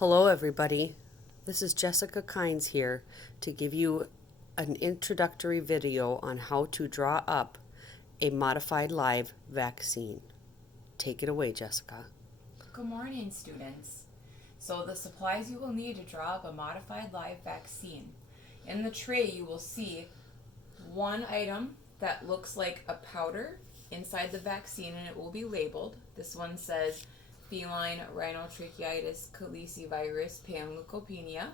Hello, everybody. This is Jessica Kynes here to give you an introductory video on how to draw up a modified live vaccine. Take it away, Jessica. Good morning, students. So the supplies you will need to draw up a modified live vaccine. In the tray you will see one item that looks like a powder inside the vaccine, and it will be labeled. This one says feline rhinotracheitis calicivirus panleukopenia.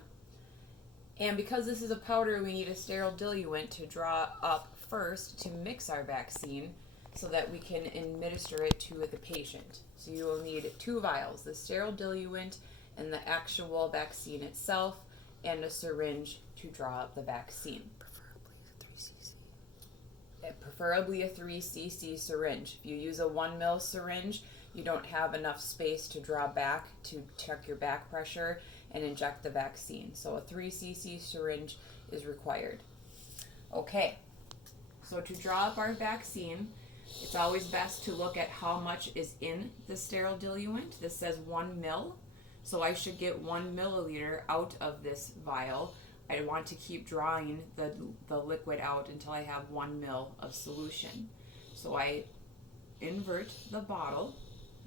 And because this is a powder, we need a sterile diluent to draw up first to mix our vaccine so that we can administer it to the patient. So you will need 2 vials, the sterile diluent and the actual vaccine itself, and a syringe to draw up the vaccine. Preferably a 3 cc syringe. If you use a 1 ml syringe, you don't have enough space to draw back to check your back pressure and inject the vaccine. So a 3 cc syringe is required. Okay, so to draw up our vaccine, it's always best to look at how much is in the sterile diluent. This says 1 ml, so I should get 1 milliliter out of this vial. I want to keep drawing the liquid out until I have 1 ml of solution. So I invert the bottle,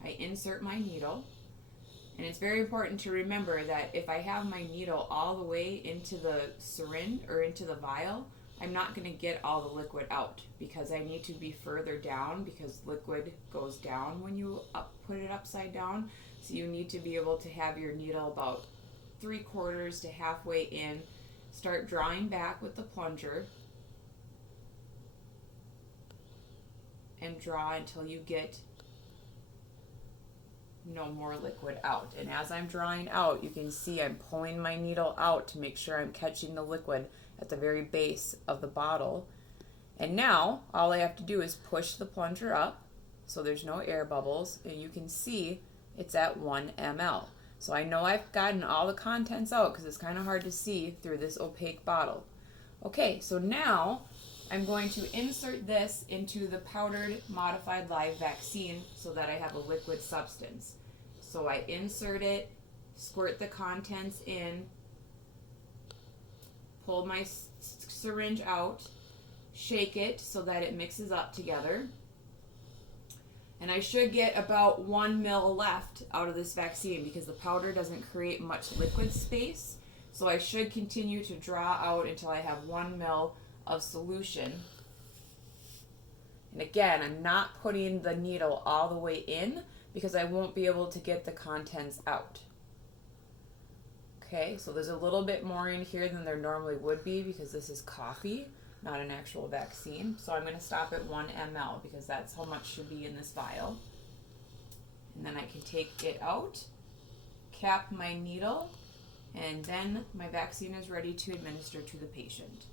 I insert my needle, and it's very important to remember that if I have my needle all the way into the syringe or into the vial, I'm not going to get all the liquid out because I need to be further down, because liquid goes down when you put it upside down. So you need to be able to have your needle about 3/4 to halfway in. Start drawing back with the plunger and draw until you get no more liquid out. And as I'm drawing out, you can see I'm pulling my needle out to make sure I'm catching the liquid at the very base of the bottle. And now all I have to do is push the plunger up so there's no air bubbles, and you can see it's at 1 ml. So I know I've gotten all the contents out because it's kind of hard to see through this opaque bottle. Okay, so now I'm going to insert this into the powdered modified live vaccine so that I have a liquid substance. So I insert it, squirt the contents in, pull my syringe out, shake it so that it mixes up together. And I should get about 1 ml left out of this vaccine because the powder doesn't create much liquid space. So I should continue to draw out until I have 1 ml of solution. And again, I'm not putting the needle all the way in because I won't be able to get the contents out. Okay, so there's a little bit more in here than there normally would be because this is coffee, not an actual vaccine. So I'm going to stop at 1 ml because that's how much should be in this vial. And then I can take it out, cap my needle, and then my vaccine is ready to administer to the patient.